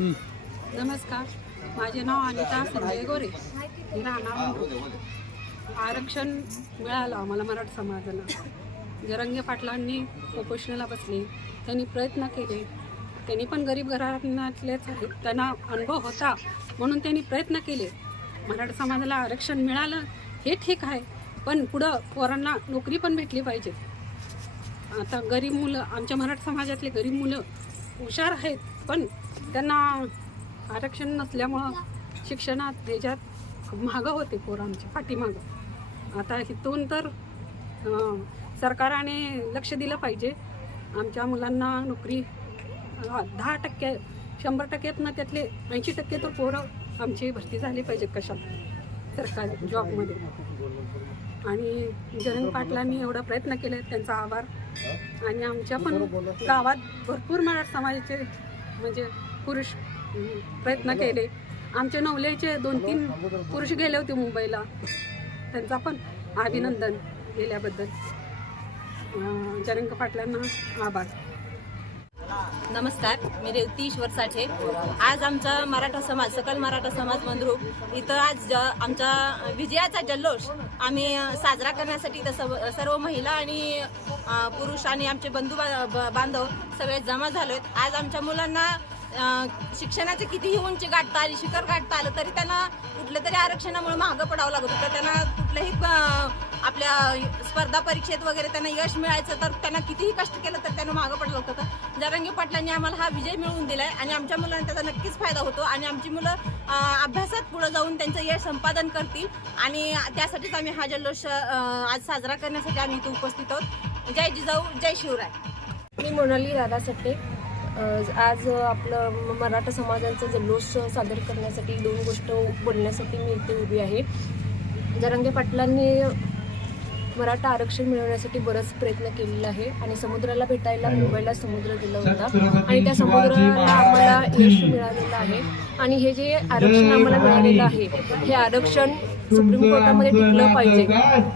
नमस्कार. माझे नाव अनिता संजय गोरे. राहणार आरक्षण मिळालं आम्हाला मराठा समाजाला. जरंगे पाटलांनी उपोषणाला बसले. त्यांनी प्रयत्न केले. त्यांनी पण गरीब घराण्यातलेच आहेत. त्यांना अनुभव होता म्हणून त्यांनी प्रयत्न केले. मराठा समाजाला आरक्षण मिळालं हे ठीक आहे. पण पुढं पोरांना नोकरी पण भेटली पाहिजे. आता गरीब मुलं आमच्या मराठा समाजातले गरीब मुलं हुशार आहेत पण त्यांना आरक्षण नसल्यामुळं शिक्षणात ह्याच्यात मागं होते पोरं आमच्या पाठीमागं. आता इथून तर सरकाराने लक्ष दिलं पाहिजे. आमच्या मुलांना नोकरी दहा टक्के शंभर टक्क्यातनं त्यातले ऐंशी टक्के तर पोरं आमची भरती झाली पाहिजे कशात? सरकारी जॉबमध्ये. आणि जयंत पाटलांनी एवढा प्रयत्न केले त्यांचा आभार. आणि आमच्या पण गावात भरपूर मराठा समाजाचे म्हणजे पुरुष प्रयत्न केले. आमच्या नवलेचे दोन तीन पुरुष गेले होते मुंबईला. त्यांचा पण अभिनंदन केल्याबद्दल. अं, जयंत पाटलांना आभार. नमस्कार मी रेवती ईश्वर साठे आज आमचा मराठा समाज सकल मराठा समाज मंद्रुप इथं आज ज- आमचा विजयाचा जल्लोष आम्ही साजरा करण्यासाठी इथं सर्व- सर्व महिला आणि पुरुष आणि आमचे बंधू ब- बांधव सगळे जमा झालोत आज आमच्या मुलांना शिक्षणाचे कितीही उंची गाठता आली शिखर गाठता आलं तरी त्यांना कुठल्या तरी आरक्षणामुळे मागं पडावं लागत होतं. त्यांना कुठल्याही आपल्या स्पर्धा परीक्षेत वगैरे त्यांना यश मिळायचं तर त्यांना कितीही कष्ट केलं तर त्यांना मागं पडलं होतं. जरांगी पाटलांनी आम्हाला हा विजय मिळवून दिला आहे आणि आमच्या मुलांना त्याचा नक्कीच फायदा होतो आणि आमची मुलं अभ्यासात पुढे जाऊन त्यांचं यश संपादन करतील आणि त्यासाठीच आम्ही हा जल्लोष आज साजरा करण्यासाठी आम्ही इथे उपस्थित आहोत. जय जिजाऊ जय शिवराय. मी मोनाली दादा सट्टे. आज आपलं मराठा समाजाचा जल्लोष सादर करण्यासाठी दोन गोष्ट बोलण्यासाठी मी इथे उभी आहे. जरंगे पाटलांनी मराठा आरक्षण मिळवण्यासाठी बरंच प्रयत्न केलेला आहे आणि समुद्राला भेटायला मुंबईला समुद्र दिला होता. आणि त्या समुद्राला आम्हाला यश मिळालेलं आहे. आणि हे जे आरक्षण आम्हाला मिळालेलं आहे हे आरक्षण सुप्रीम कोर्टामध्ये टिकलं पाहिजे.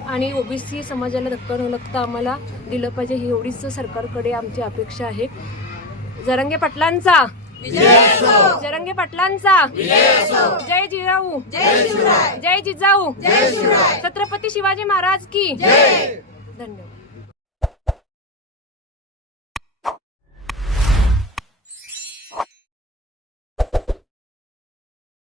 आणि ओबीसी समाजाला धक्का न लागता आम्हाला दिलं पाहिजे ही एवढीच सरकारकडे आमची अपेक्षा आहे. जरंगे पाटलांचा. जरंगे पाटलांचा. जय जिजाऊ. जय जिजाऊ. छत्रपती शिवाजी महाराज की. धन्यवाद.